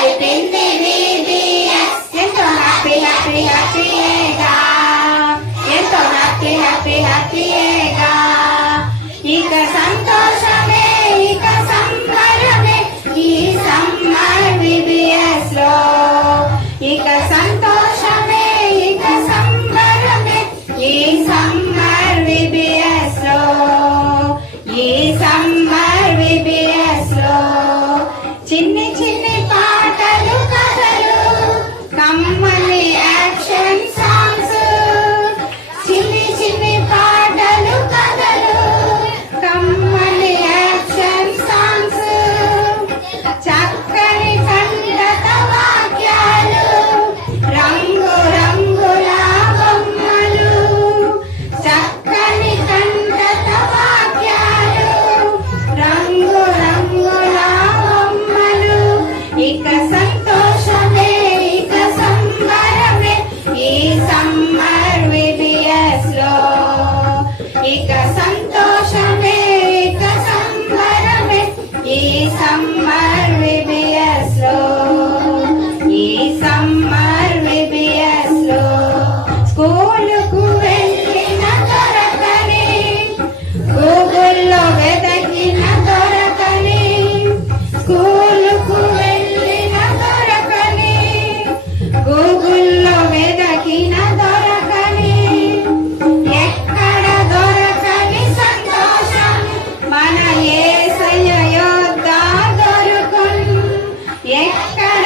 కలిపింది VBS ఎంతో happy happy హ్యాపీయేగా ఎంతో హ్యాపీ హ్యాపీ హ్యాపీయేగా ఇక సంతోషమే ఇక సంబరమే ఈ సమ్మర్ VBS లో ఇక సంతోషమే ఇక సంబరమే ఈ సమ్మర్ VBS లో ఈ సమ్మర్ VBS లో చిన్ని చిన్ని పాటలు కథలు కమ్మని యాక్షన్ సాంగ్స్ చిన్ని చిన్ని పాటలు కథలు కమ్మని యాక్షన్ సాంగ్స్ చక్కని కంఠత వాక్యాలు రంగు రంగుల బొమ్మలు చక్కని కంఠత వాక్యాలు రంగు రంగుల బొమ్మలు ఇక సంతోషమే ఇక సంబరమే ఈ సమ్మర్ VBS లో ఇక సంతోషమే ఇక సంబరమే ఈ సమ్మర్ VBS లో ఈ సమ్మర్ VBS లో స్కూలుకు వెళ్ళిన దొరకని గూగుల్లో వెతకిన దొరకని స్కూలుకు వెళ్ళిన దొరకని గూగుల్లో వెతకిన దొరకని ఎక్కడ దొరకని సంతోషం మన యేసయ్య యొద్ద దొరుకును ఎక్కడ